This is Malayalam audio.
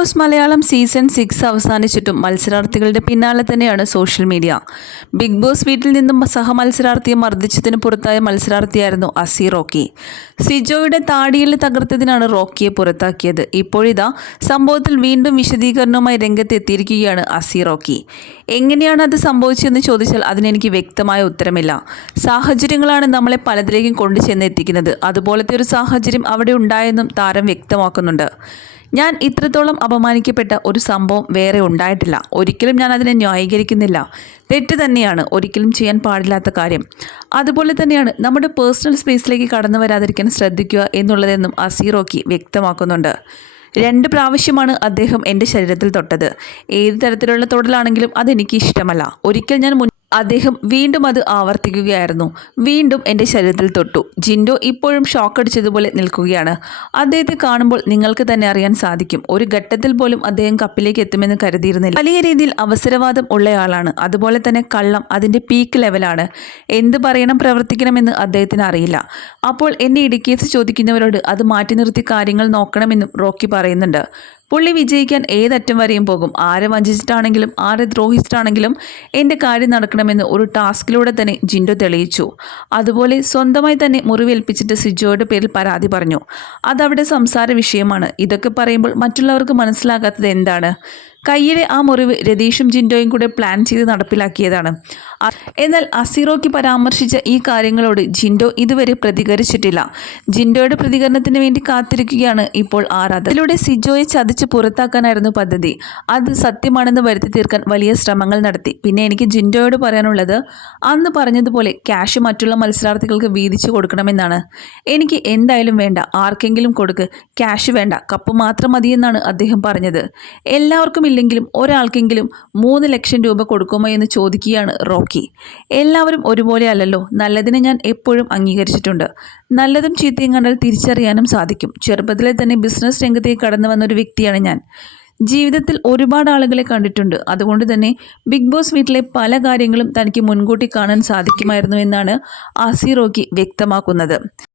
ബോസ് മലയാളം സീസൺ സിക്സ് അവസാനിച്ചിട്ടും മത്സരാർത്ഥികളുടെ പിന്നാലെ തന്നെയാണ് സോഷ്യൽ മീഡിയ. ബിഗ് ബോസ് വീട്ടിൽ നിന്നും സഹമത്സരാർത്ഥിയെ മർദ്ദിച്ചതിന് പുറത്തായ മത്സരാർത്ഥിയായിരുന്നു അസി റോക്കി. സിജോയുടെ താടിയിൽ തകർത്തതിനാണ് റോക്കിയെ പുറത്താക്കിയത്. ഇപ്പോഴിതാ സംഭവത്തിൽ വീണ്ടും വിശദീകരണവുമായി രംഗത്തെത്തിയിരിക്കുകയാണ് അസി റോക്കി. എങ്ങനെയാണ് അത് സംഭവിച്ചതെന്ന് ചോദിച്ചാൽ അതിനെനിക്ക് വ്യക്തമായ ഉത്തരമില്ല. സാഹചര്യങ്ങളാണ് നമ്മളെ പലതിലേക്കും കൊണ്ടു ചെന്നെത്തിക്കുന്നത് അതുപോലത്തെ ഒരു സാഹചര്യം അവിടെ ഉണ്ടായെന്നും താരം വ്യക്തമാക്കുന്നുണ്ട്. ഞാൻ ഇത്രത്തോളം അപമാനിക്കപ്പെട്ട ഒരു സംഭവം വേറെ ഉണ്ടായിട്ടില്ല. ഒരിക്കലും ഞാൻ അതിനെ ന്യായീകരിക്കുന്നില്ല. തെറ്റ് തന്നെയാണ് ഒരിക്കലും ചെയ്യാൻ പാടില്ലാത്ത കാര്യം. അതുപോലെ തന്നെയാണ് നമ്മുടെ പേഴ്സണൽ സ്പേസിലേക്ക് കടന്നു വരാതിരിക്കാൻ ശ്രദ്ധിക്കുക എന്നുള്ളതെന്നും അസീറോക്കി വ്യക്തമാക്കുന്നുണ്ട്. രണ്ട് പ്രാവശ്യമാണ് അദ്ദേഹം എന്റെ ശരീരത്തിൽ തൊട്ടത്. ഏത് തരത്തിലുള്ള തൊടലാണെങ്കിലും അതെനിക്ക് ഇഷ്ടമല്ല. ഒരിക്കൽ ഞാൻ മുൻ അദ്ദേഹം വീണ്ടും അത് ആവർത്തിക്കുകയായിരുന്നു. വീണ്ടും എന്റെ ശരീരത്തിൽ തൊട്ടു. ജിൻഡോ ഇപ്പോഴും ഷോക്ക് അടിച്ചതുപോലെ നിൽക്കുകയാണ്. അദ്ദേഹത്തെ കാണുമ്പോൾ നിങ്ങൾക്ക് തന്നെ അറിയാൻ സാധിക്കും. ഒരു ഘട്ടത്തിൽ പോലും അദ്ദേഹം കപ്പിലേക്ക് എത്തുമെന്ന് കരുതിയിരുന്നില്ല. വലിയ രീതിയിൽ അവസരവാദം ഉള്ളയാളാണ്. അതുപോലെ തന്നെ കള്ളം അതിന്റെ പീക്ക് ലെവലാണ് എന്ത് പറയണം പ്രവർത്തിക്കണമെന്ന് അദ്ദേഹത്തിന് അറിയില്ല. അപ്പോൾ എന്നെ ഇടുക്കേസ് ചോദിക്കുന്നവരോട് അത് മാറ്റി നിർത്തി കാര്യങ്ങൾ നോക്കണമെന്നും റോക്കി പറയുന്നുണ്ട്. പുള്ളി വിജയിക്കാൻ ഏതറ്റം വരെയും പോകും. ആരെ വഞ്ചിച്ചിട്ടാണെങ്കിലും ആരെ ദ്രോഹിച്ചിട്ടാണെങ്കിലും എന്റെ കാര്യം നടക്കണമെന്ന് ഒരു ടാസ്കിലൂടെ തന്നെ ജിൻഡോ തെളിയിച്ചു. അതുപോലെ സ്വന്തമായി തന്നെ മുറിവേൽപ്പിച്ചിട്ട് സിജോയുടെ പേരിൽ പരാതി പറഞ്ഞു. അതവിടെ സംസാര വിഷയമാണ്. ഇതൊക്കെ പറയുമ്പോൾ മറ്റുള്ളവർക്ക് മനസ്സിലാകാത്തത് എന്താണ്? കയ്യിലെ ആ മുറിവ് രതീഷും ജിൻഡോയും കൂടെ പ്ലാൻ ചെയ്ത് നടപ്പിലാക്കിയതാണ്. എന്നാൽ അസീറോയ്ക്ക് പരാമർശിച്ച ഈ കാര്യങ്ങളോട് ജിൻഡോ ഇതുവരെ പ്രതികരിച്ചിട്ടില്ല. ജിൻഡോയുടെ പ്രതികരണത്തിന് വേണ്ടി കാത്തിരിക്കുകയാണ് ഇപ്പോൾ ആരാധകർ. ഇതിലൂടെ സിജോയെ ചതിച്ച് പുറത്താക്കാനായിരുന്നു പദ്ധതി. അത് സത്യമാണെന്ന് വരുത്തി തീർക്കാൻ വലിയ ശ്രമങ്ങൾ നടത്തി. പിന്നെ എനിക്ക് ജിൻഡോയോട് പറയാനുള്ളത് അന്ന് പറഞ്ഞതുപോലെ ക്യാഷ് മറ്റുള്ള മത്സരാർത്ഥികൾക്ക് വീതിച്ചു കൊടുക്കണമെന്നാണ്. എനിക്ക് എന്തായാലും വേണ്ട ആർക്കെങ്കിലും കൊടുക്ക്. ക്യാഷ് വേണ്ട കപ്പ് മാത്രം മതിയെന്നാണ് അദ്ദേഹം പറഞ്ഞത്. എല്ലാവർക്കും ഇല്ലെങ്കിലും ഒരാൾക്കെങ്കിലും മൂന്ന് ലക്ഷം രൂപ കൊടുക്കുമോ എന്ന് ചോദിക്കുകയാണ് റോക്കി. എല്ലാവരും ഒരുപോലെ അല്ലല്ലോ. നല്ലതിനെ ഞാൻ എപ്പോഴും അംഗീകരിച്ചിട്ടുണ്ട്. നല്ലതും ചീത്തയും കണ്ടാൽ തിരിച്ചറിയാനും സാധിക്കും. ചെറുപ്പത്തിലെ തന്നെ ബിസിനസ് രംഗത്തേക്ക് കടന്നു വന്ന ഒരു വ്യക്തിയാണ് ഞാൻ. ജീവിതത്തിൽ ഒരുപാട് ആളുകളെ കണ്ടിട്ടുണ്ട്. അതുകൊണ്ട് തന്നെ ബിഗ് ബോസ് വീട്ടിലെ പല കാര്യങ്ങളും തനിക്ക് മുൻകൂട്ടി കാണാൻ സാധിക്കുമായിരുന്നു എന്നാണ് ആസിറോക്കി വ്യക്തമാക്കുന്നത്.